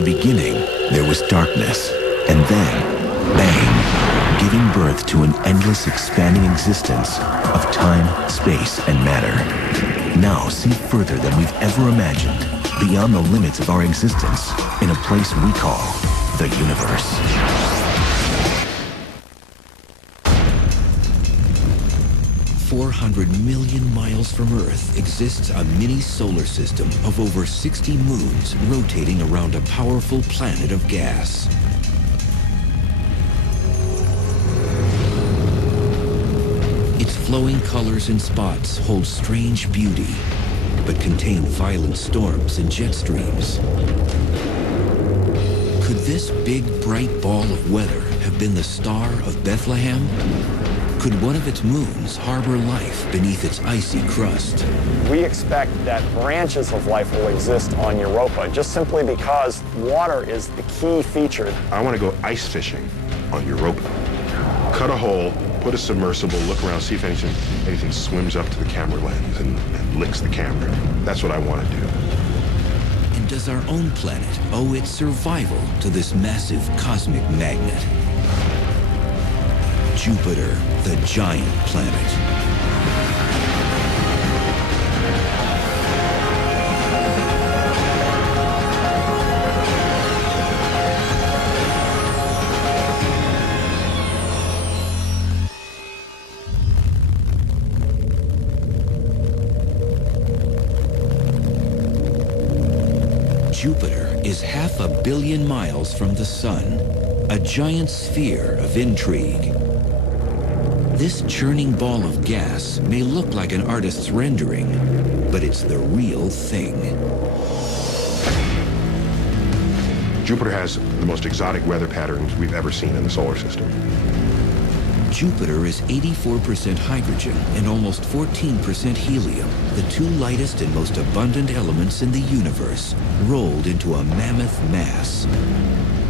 the beginning, there was darkness, and then, bang, giving birth to an endless expanding existence of time, space, and matter. Now see further than we've ever imagined, beyond the limits of our existence, in a place we call the universe. 400 million miles from Earth exists a mini-solar system of over 60 moons rotating around a powerful planet of gas. Its flowing colors and spots hold strange beauty, but contain violent storms and jet streams. Could this big, bright ball of weather have been the Star of Bethlehem? Could one of its moons harbor life beneath its icy crust? We expect that branches of life will exist on Europa just simply because water is the key feature. I want to go ice fishing on Europa. Cut a hole, put a submersible, look around, see if anything swims up to the camera lens and licks the camera. That's what I want to do. And does our own planet owe its survival to this massive cosmic magnet? Jupiter, the giant planet. Jupiter is 500 million miles from the Sun, a giant sphere of intrigue. This churning ball of gas may look like an artist's rendering, but it's the real thing. Jupiter has the most exotic weather patterns we've ever seen in the solar system. Jupiter is 84% hydrogen and almost 14% helium, the two lightest and most abundant elements in the universe, rolled into a mammoth mass.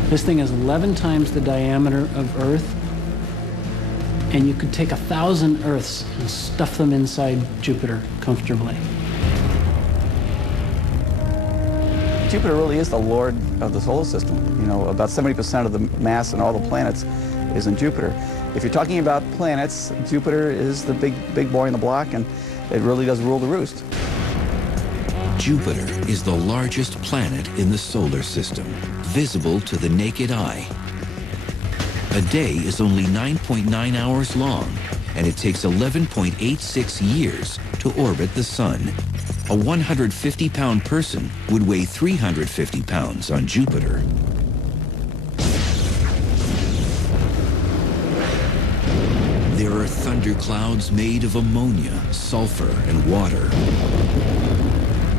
This thing is 11 times the diameter of Earth, and you could take 1,000 Earths and stuff them inside Jupiter comfortably. Jupiter really is the lord of the solar system. You know, about 70% of the mass in all the planets is in Jupiter. If you're talking about planets, Jupiter is the big boy in the block, and it really does rule the roost. Jupiter is the largest planet in the solar system, visible to the naked eye. A day is only 9.9 hours long, and it takes 11.86 years to orbit the Sun. A 150-pound person would weigh 350 pounds on Jupiter. There are thunderclouds made of ammonia, sulfur, and water.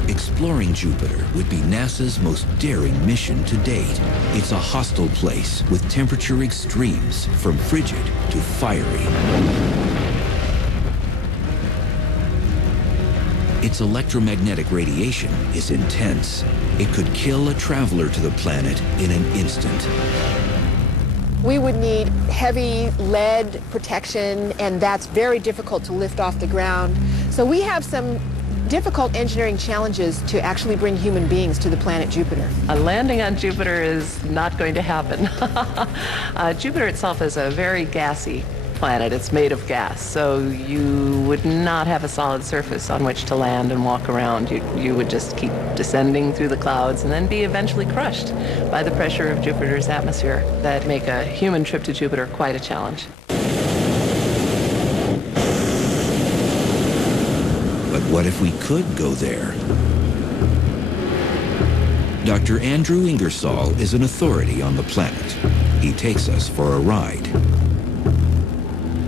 Exploring Jupiter would be NASA's most daring mission to date. It's a hostile place with temperature extremes from frigid to fiery. Its electromagnetic radiation is intense. It could kill a traveler to the planet in an instant. We would need heavy lead protection, and that's very difficult to lift off the ground. So we have some difficult engineering challenges to actually bring human beings to the planet Jupiter. A landing on Jupiter is not going to happen. Jupiter itself is a very gassy planet. It's made of gas, so you would not have a solid surface on which to land and walk around. You would just keep descending through the clouds and then be eventually crushed by the pressure of Jupiter's atmosphere that make a human trip to Jupiter quite a challenge. But what if we could go there? Dr. Andrew Ingersoll is an authority on the planet. He takes us for a ride.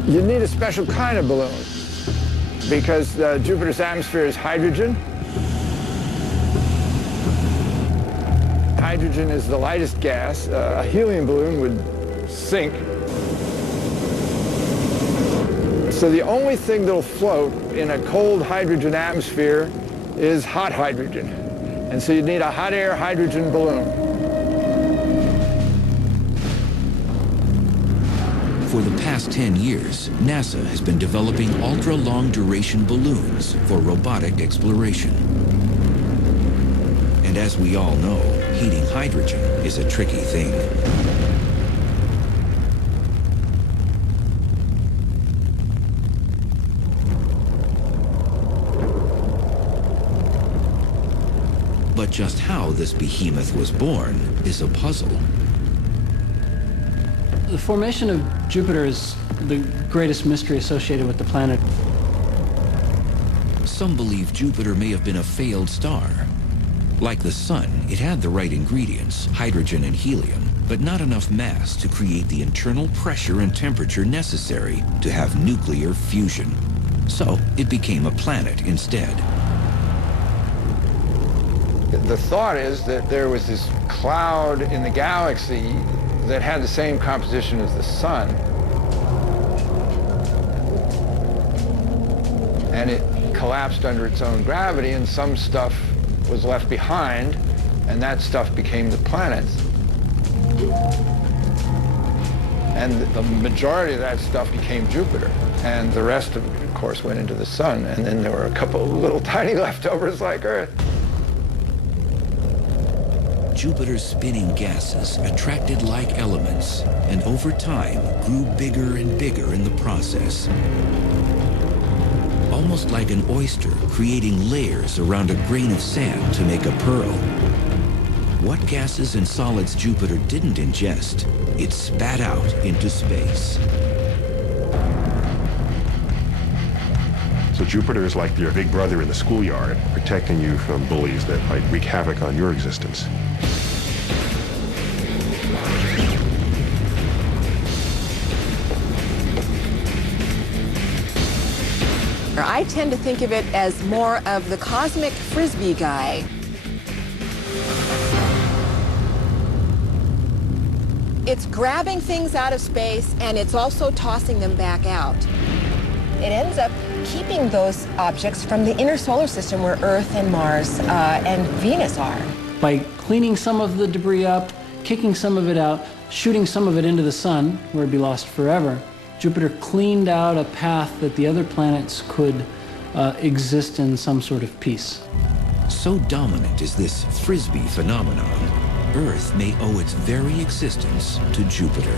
You need a special kind of balloon because Jupiter's atmosphere is hydrogen. Hydrogen is the lightest gas. A helium balloon would sink. So the only thing that'll float in a cold hydrogen atmosphere is hot hydrogen. And so you need a hot air hydrogen balloon. For the past 10 years, NASA has been developing ultra-long duration balloons for robotic exploration. And And as we all know, heating hydrogen is a tricky thing. But just how this behemoth was born is a puzzle. The formation of Jupiter is the greatest mystery associated with the planet. Some believe Jupiter may have been a failed star. Like the Sun, it had the right ingredients, hydrogen and helium, but not enough mass to create the internal pressure and temperature necessary to have nuclear fusion. So it became a planet instead. The thought is that there was this cloud in the galaxy that had the same composition as the Sun. And it collapsed under its own gravity, and some stuff was left behind, and that stuff became the planets. And the majority of that stuff became Jupiter, and the rest of course, went into the Sun, and then there were a couple of little tiny leftovers like Earth. Jupiter's spinning gases attracted like elements, and over time grew bigger and bigger in the process. Almost like an oyster creating layers around a grain of sand to make a pearl. What gases and solids Jupiter didn't ingest, it spat out into space. So Jupiter is like your big brother in the schoolyard, protecting you from bullies that might wreak havoc on your existence. I tend to think of it as more of the cosmic frisbee guy. It's grabbing things out of space, and it's also tossing them back out. It ends up keeping those objects from the inner solar system where Earth and Mars and Venus are. By cleaning some of the debris up, kicking some of it out, shooting some of it into the Sun, where it'd be lost forever, Jupiter cleaned out a path that the other planets could exist in some sort of peace. So dominant is this frisbee phenomenon, Earth may owe its very existence to Jupiter.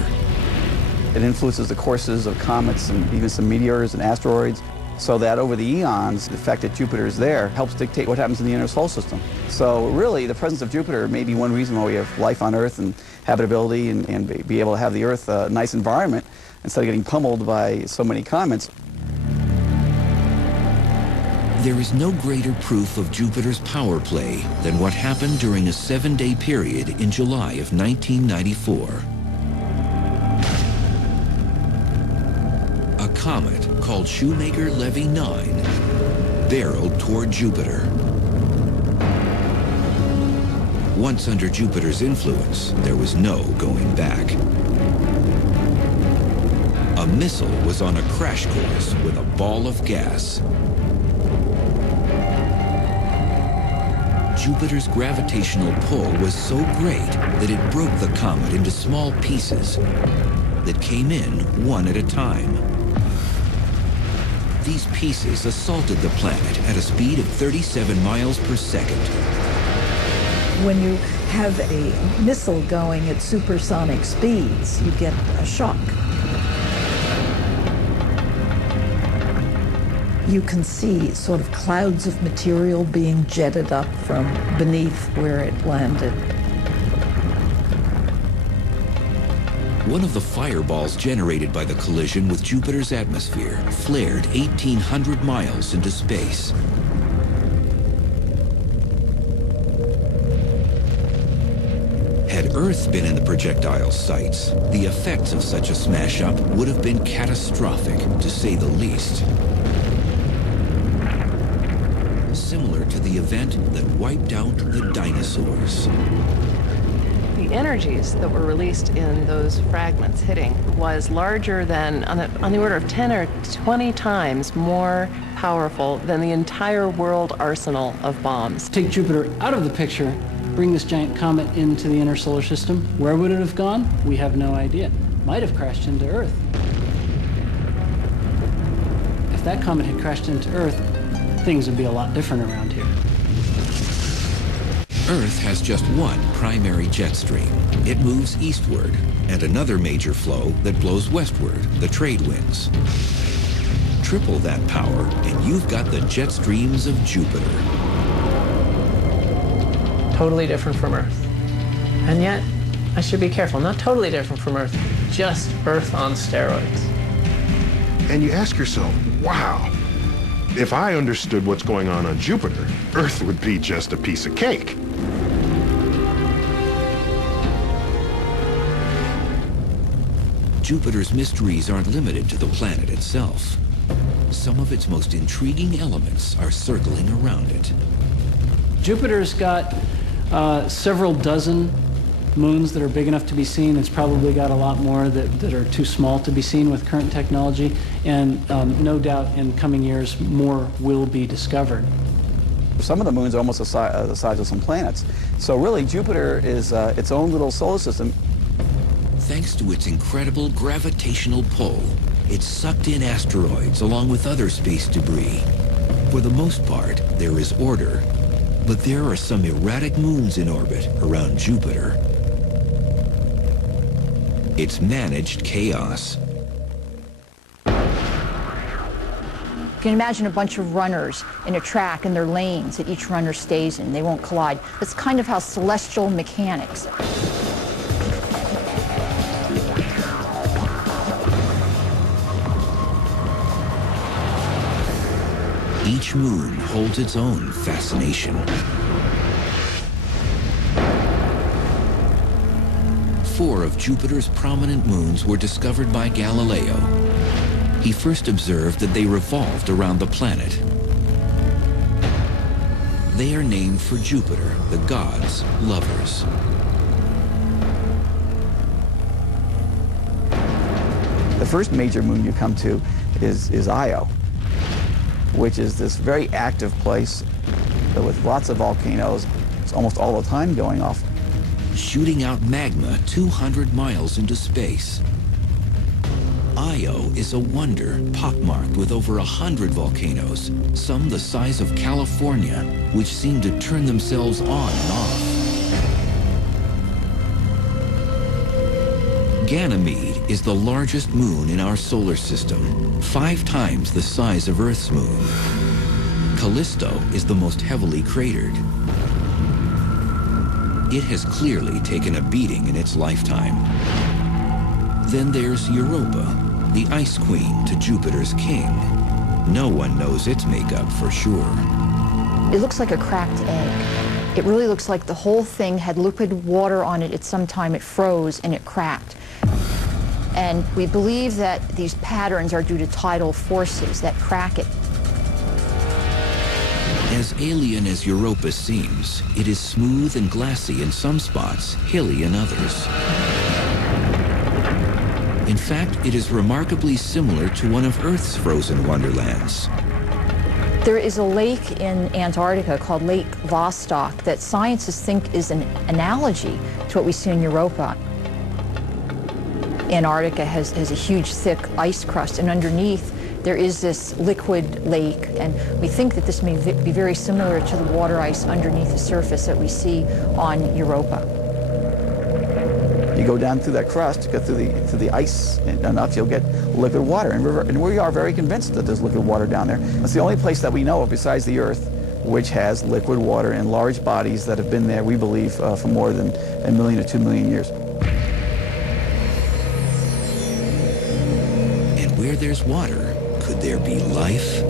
It influences the courses of comets and even some meteors and asteroids, so that over the eons, the fact that Jupiter is there helps dictate what happens in the inner solar system. So really, the presence of Jupiter may be one reason why we have life on Earth and habitability and be able to have the Earth a nice environment instead of getting pummeled by so many comets. There is no greater proof of Jupiter's power play than what happened during a 7-day period in July of 1994. A comet called Shoemaker-Levy 9 barreled toward Jupiter. Once under Jupiter's influence, there was no going back. A missile was on a crash course with a ball of gas. Jupiter's gravitational pull was so great that it broke the comet into small pieces that came in one at a time. These pieces assaulted the planet at a speed of 37 miles per second. When you have a missile going at supersonic speeds, you get a shock. You can see sort of clouds of material being jetted up from beneath where it landed. One of the fireballs generated by the collision with Jupiter's atmosphere flared 1,800 miles into space. Had Earth been in the projectile's sights, the effects of such a smash-up would have been catastrophic, to say the least. Similar to the event that wiped out the dinosaurs. The energies that were released in those fragments hitting was larger than, on the order of 10 or 20 times more powerful than the entire world arsenal of bombs. Take Jupiter out of the picture, bring this giant comet into the inner solar system. Where would it have gone? We have no idea. Might have crashed into Earth. If that comet had crashed into Earth, things would be a lot different around here. Earth has just one primary jet stream. It moves eastward, and another major flow that blows westward, the trade winds. Triple that power, and you've got the jet streams of Jupiter. Totally different from Earth. And yet, I should be careful, not totally different from Earth, just Earth on steroids. And you ask yourself, wow, if I understood what's going on Jupiter, Earth would be just a piece of cake. Jupiter's mysteries aren't limited to the planet itself. Some of its most intriguing elements are circling around it. Jupiter's got several dozen moons that are big enough to be seen. It's probably got a lot more that are too small to be seen with current technology, and no doubt in coming years more will be discovered. Some of the moons are almost the size of some planets. So really, Jupiter is its own little solar system. Thanks to its incredible gravitational pull, it's sucked in asteroids along with other space debris. For the most part, there is order, but there are some erratic moons in orbit around Jupiter. It's managed chaos. You can imagine a bunch of runners in a track in their lanes that each runner stays in. They won't collide. That's kind of how celestial mechanics. Each moon holds its own fascination. 4 of Jupiter's prominent moons were discovered by Galileo. He first observed that they revolved around the planet. They are named for Jupiter, the god's lovers. The first major moon you come to is Io, which is this very active place with lots of volcanoes. It's almost all the time going off. Shooting out magma 200 miles into space. Io is a wonder, pockmarked with over 100 volcanoes, some the size of California, which seem to turn themselves on and off. Ganymede is the largest moon in our solar system, 5 times the size of Earth's moon. Callisto is the most heavily cratered. It has clearly taken a beating in its lifetime. Then there's Europa, the ice queen to Jupiter's king. No one knows its makeup for sure. It looks like a cracked egg. It really looks like the whole thing had liquid water on it at some time. It froze and it cracked. And we believe that these patterns are due to tidal forces that crack it. As alien as Europa seems, it is smooth and glassy in some spots, hilly in others. In fact, it is remarkably similar to one of Earth's frozen wonderlands. There is a lake in Antarctica called Lake Vostok that scientists think is an analogy to what we see in Europa. Antarctica has a huge, thick ice crust, and underneath there is this liquid lake, and we think that this may be very similar to the water ice underneath the surface that we see on Europa. You go down through that crust, go through the ice enough, you'll get liquid water. And we are very convinced that there's liquid water down there. It's the only place that we know of besides the Earth which has liquid water in large bodies that have been there, we believe, for more than 1 million to 2 million years. And where there's water, could there be life?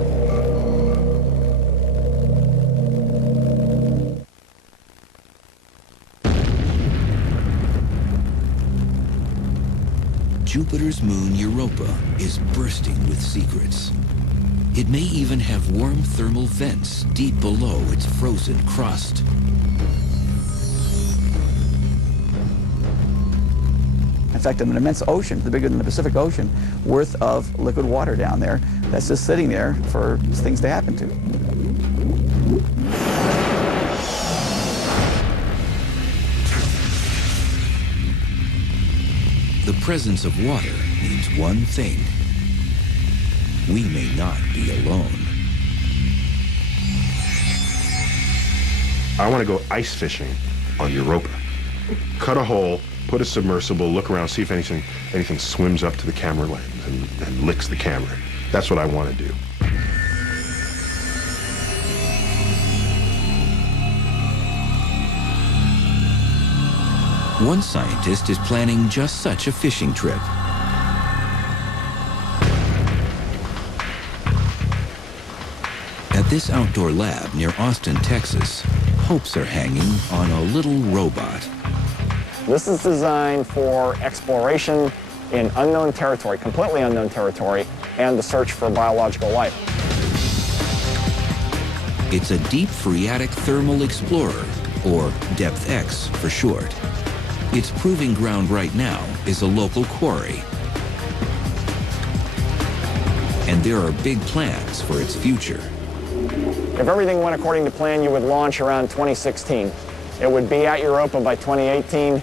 Jupiter's moon Europa is bursting with secrets. It may even have warm thermal vents deep below its frozen crust. In fact, an immense ocean, bigger than the Pacific Ocean, worth of liquid water down there that's just sitting there for things to happen to. The presence of water means one thing. We may not be alone. I want to go ice fishing on Europa. Cut a hole, put a submersible, look around, see if anything swims up to the camera lens and licks the camera. That's what I want to do. One scientist is planning just such a fishing trip. At this outdoor lab near Austin, Texas, hopes are hanging on a little robot. This is designed for exploration in unknown territory, completely unknown territory, and the search for biological life. It's a deep phreatic thermal explorer, or DepthX for short. Its proving ground right now is a local quarry. And there are big plans for its future. If everything went according to plan, you would launch around 2016. It would be at Europa by 2018,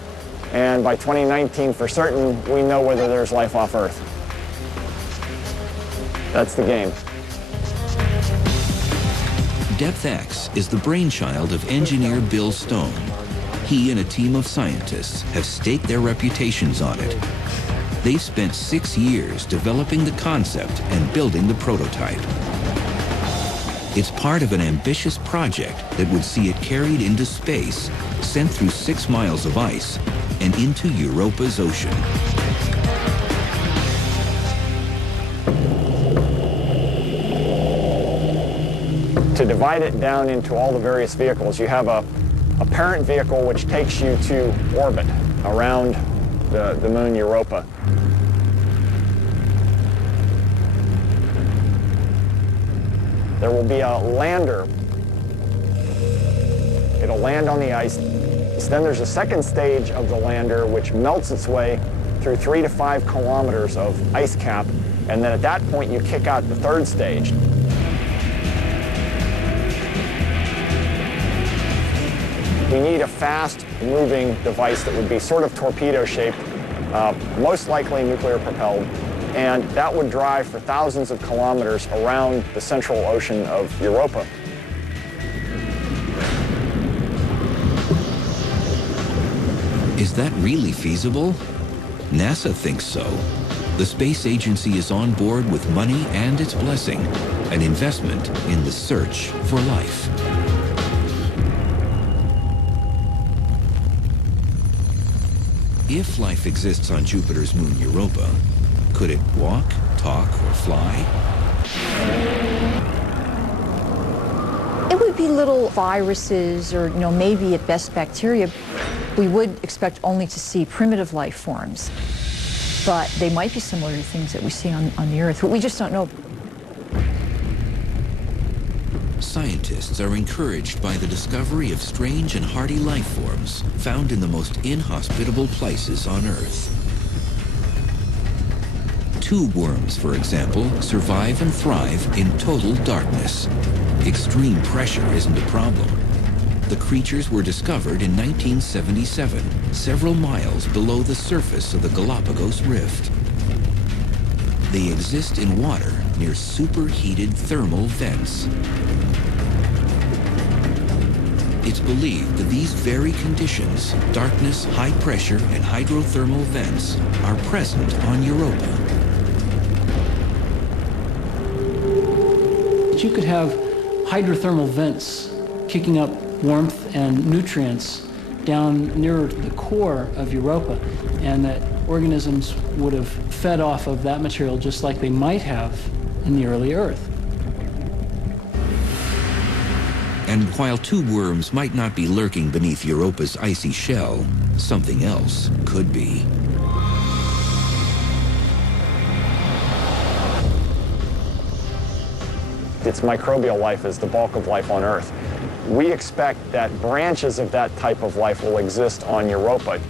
and by 2019, for certain, we know whether there's life off Earth. That's the game. DepthX is the brainchild of engineer Bill Stone. He and a team of scientists have staked their reputations on it. They've spent 6 years developing the concept and building the prototype. It's part of an ambitious project that would see it carried into space, sent through 6 miles of ice, and into Europa's ocean. To divide it down into all the various vehicles, you have a parent vehicle which takes you to orbit around the moon Europa. There will be a lander. It'll land on the ice. Then there's a second stage of the lander which melts its way through 3 to 5 kilometers of ice cap, and then at that point you kick out the third stage. We need a fast-moving device that would be sort of torpedo-shaped, most likely nuclear-propelled, and that would drive for thousands of kilometers around the central ocean of Europa. Is that really feasible? NASA thinks so. The space agency is on board with money and its blessing, an investment in the search for life. If life exists on Jupiter's moon Europa, could it walk, talk, or fly? It would be little viruses or, maybe at best bacteria. We would expect only to see primitive life forms, but they might be similar to things that we see on the Earth. We just don't know. Scientists are encouraged by the discovery of strange and hardy life forms found in the most inhospitable places on Earth. Tube worms, for example, survive and thrive in total darkness. Extreme pressure isn't a problem. The creatures were discovered in 1977, several miles below the surface of the Galapagos Rift. They exist in water near superheated thermal vents. It's believed that these very conditions, darkness, high pressure, and hydrothermal vents, are present on Europa. You could have hydrothermal vents kicking up warmth and nutrients down nearer to the core of Europa, and that organisms would have fed off of that material just like they might have in the early Earth. And while tube worms might not be lurking beneath Europa's icy shell, something else could be. Its microbial life is the bulk of life on Earth. We expect that branches of that type of life will exist on Europa,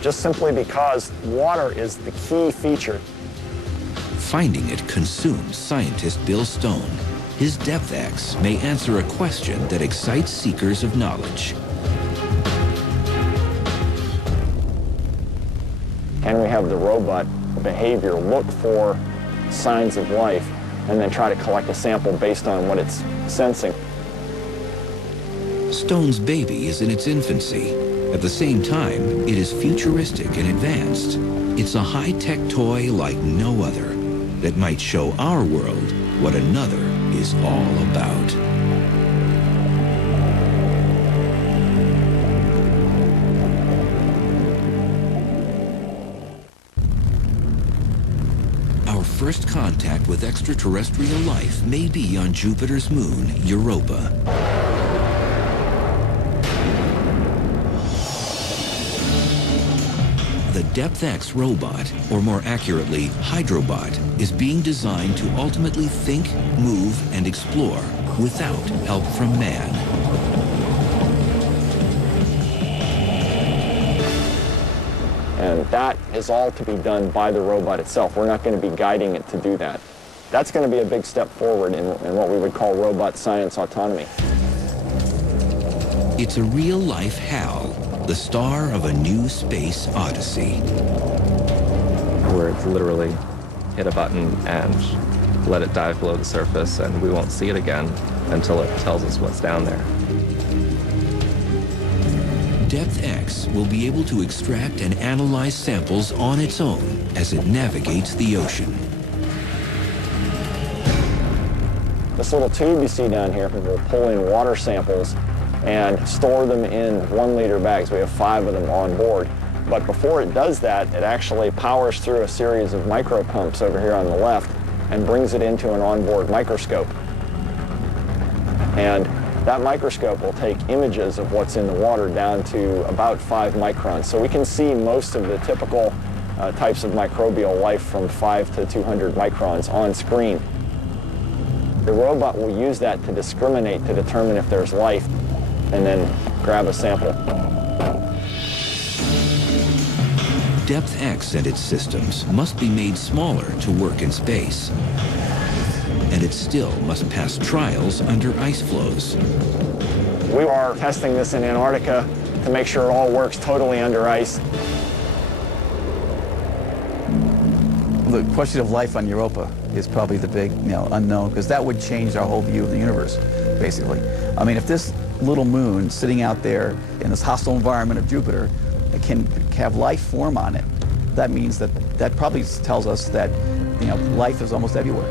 just simply because water is the key feature. Finding it consumes scientist Bill Stone. His DepthX may answer a question that excites seekers of knowledge. Can we have the robot behavior look for signs of life and then try to collect a sample based on what it's sensing? Stone's baby is in its infancy. At the same time, it is futuristic and advanced. It's a high-tech toy like no other that might show our world what another is all about. Our first contact with extraterrestrial life may be on Jupiter's moon, Europa. The DepthX robot, or more accurately, Hydrobot, is being designed to ultimately think, move, and explore without help from man. And that is all to be done by the robot itself. We're not going to be guiding it to do that. That's going to be a big step forward in what we would call robot science autonomy. It's a real-life HAL, the star of a new space odyssey. Where it's literally hit a button and let it dive below the surface, and we won't see it again until it tells us what's down there. DepthX will be able to extract and analyze samples on its own as it navigates the ocean. This little tube you see down here will pull in water samples and store them in 1-liter bags. We have 5 of them on board. But before it does that, it actually powers through a series of micro pumps over here on the left and brings it into an onboard microscope. And that microscope will take images of what's in the water down to about 5 microns. So we can see most of the typical types of microbial life from 5 to 200 microns on screen. The robot will use that to discriminate to determine if there's life and then grab a sample. DepthX and its systems must be made smaller to work in space. And it still must pass trials under ice flows. We are testing this in Antarctica to make sure it all works totally under ice. The question of life on Europa is probably the big, unknown, because that would change our whole view of the universe, basically. I mean, if this little moon sitting out there in this hostile environment of Jupiter can have life form on it, that means that probably tells us that, life is almost everywhere.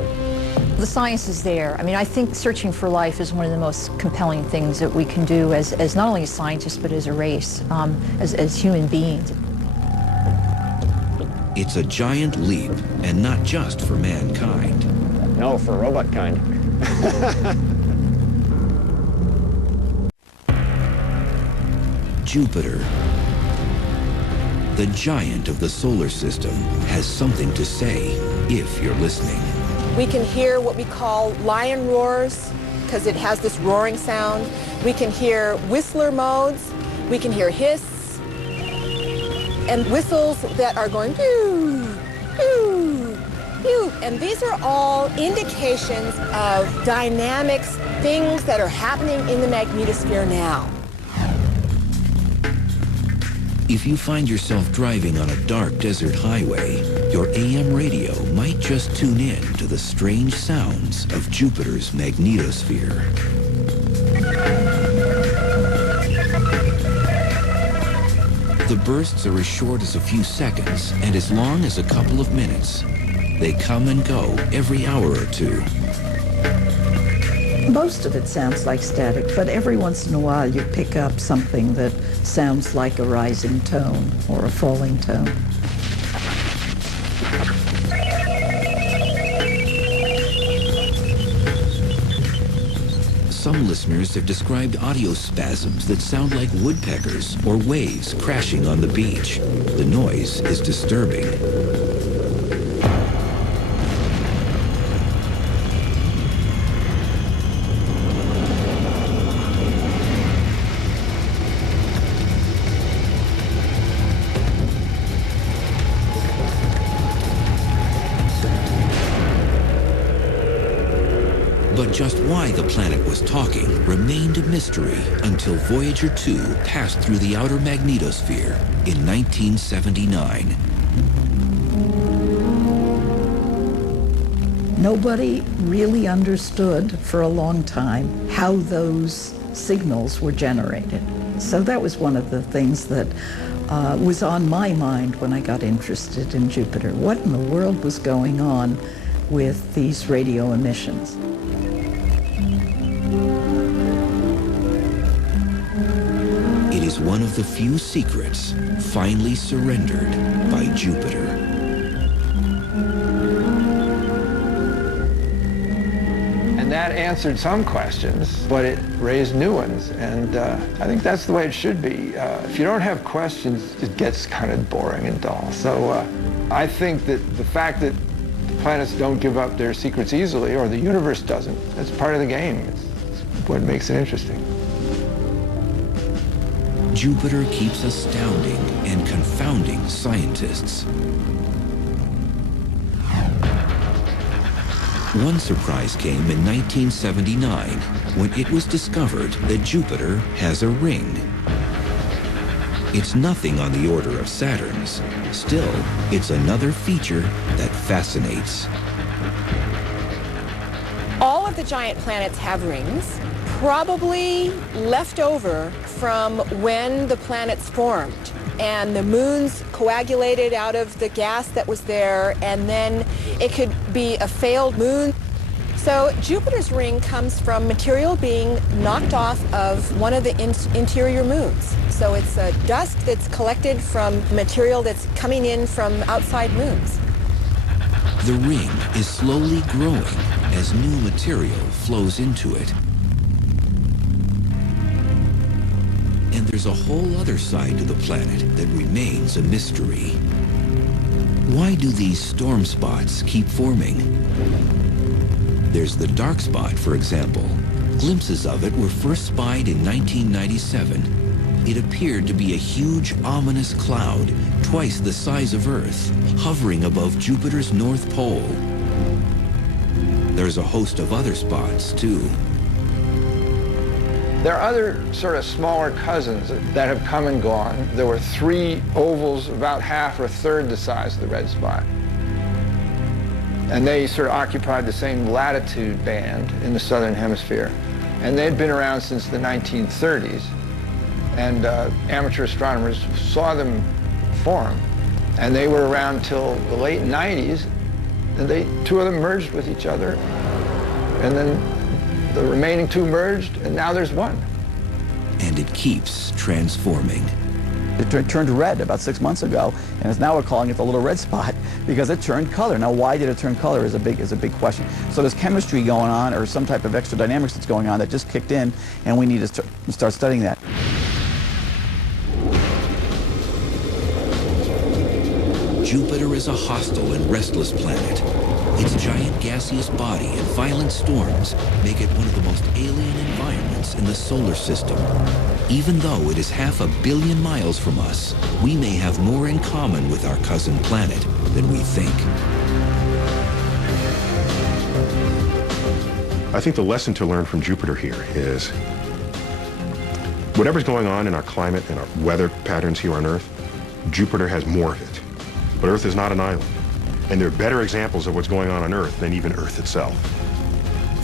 The science is there. I mean, I think searching for life is one of the most compelling things that we can do as not only scientists, but as a race, as human beings. It's a giant leap, and not just for mankind. No, for robot kind. Jupiter, the giant of the solar system, has something to say if you're listening. We can hear what we call lion roars because it has this roaring sound. We can hear whistler modes. We can hear hiss and whistles that are going pew, pew, pew. And these are all indications of dynamics, things that are happening in the magnetosphere now. If you find yourself driving on a dark desert highway, your AM radio might just tune in to the strange sounds of Jupiter's magnetosphere. The bursts are as short as a few seconds and as long as a couple of minutes. They come and go every hour or two. Most of it sounds like static, but every once in a while you pick up something that sounds like a rising tone or a falling tone. Some listeners have described audio spasms that sound like woodpeckers or waves crashing on the beach. The noise is disturbing. But just why the planet was talking remained a mystery until Voyager 2 passed through the outer magnetosphere in 1979. Nobody really understood for a long time how those signals were generated. So that was one of the things that was on my mind when I got interested in Jupiter. What in the world was going on with these radio emissions? It is one of the few secrets finally surrendered by Jupiter. And that answered some questions, but it raised new ones. And I think that's the way it should be. If you don't have questions, it gets kind of boring and dull. So I think that the fact that planets don't give up their secrets easily, or the universe doesn't, that's part of the game. It's what makes it interesting. Jupiter keeps astounding and confounding scientists. One surprise came in 1979 when it was discovered that Jupiter has a ring. It's nothing on the order of Saturn's. Still, it's another feature that fascinates. All of the giant planets have rings, probably left over from when the planets formed. And the moons coagulated out of the gas that was there, and then it could be a failed moon. So Jupiter's ring comes from material being knocked off of one of the interior moons. So it's dust that's collected from material that's coming in from outside moons. The ring is slowly growing as new material flows into it. And there's a whole other side to the planet that remains a mystery. Why do these storm spots keep forming? There's the dark spot, for example. Glimpses of it were first spied in 1997. It appeared to be a huge, ominous cloud, twice the size of Earth, hovering above Jupiter's North Pole. There's a host of other spots, too. There are other sort of smaller cousins that have come and gone. There were 3 ovals about half or a third the size of the red spot. And they sort of occupied the same latitude band in the southern hemisphere. And they'd been around since the 1930s. And amateur astronomers saw them form. And they were around till the late 90s. And 2 of them merged with each other. And then the remaining 2 merged, and now there's 1. And it keeps transforming. It turned red about 6 months ago, and now we're calling it the little red spot because it turned color. Now, why did it turn color is a big question. So there's chemistry going on, or some type of extra dynamics that's going on that just kicked in, and we need to start studying that. Jupiter is a hostile and restless planet. Its giant gaseous body and violent storms make it one of the most alien environments in the solar system. Even though it is 500 million miles from us, we may have more in common with our cousin planet than we think. I think the lesson to learn from Jupiter here is whatever's going on in our climate and our weather patterns here on Earth, Jupiter has more of it. But Earth is not an island. And there are better examples of what's going on Earth than even Earth itself.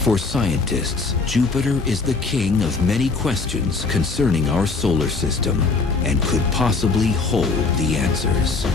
For scientists, Jupiter is the king of many questions concerning our solar system and could possibly hold the answers.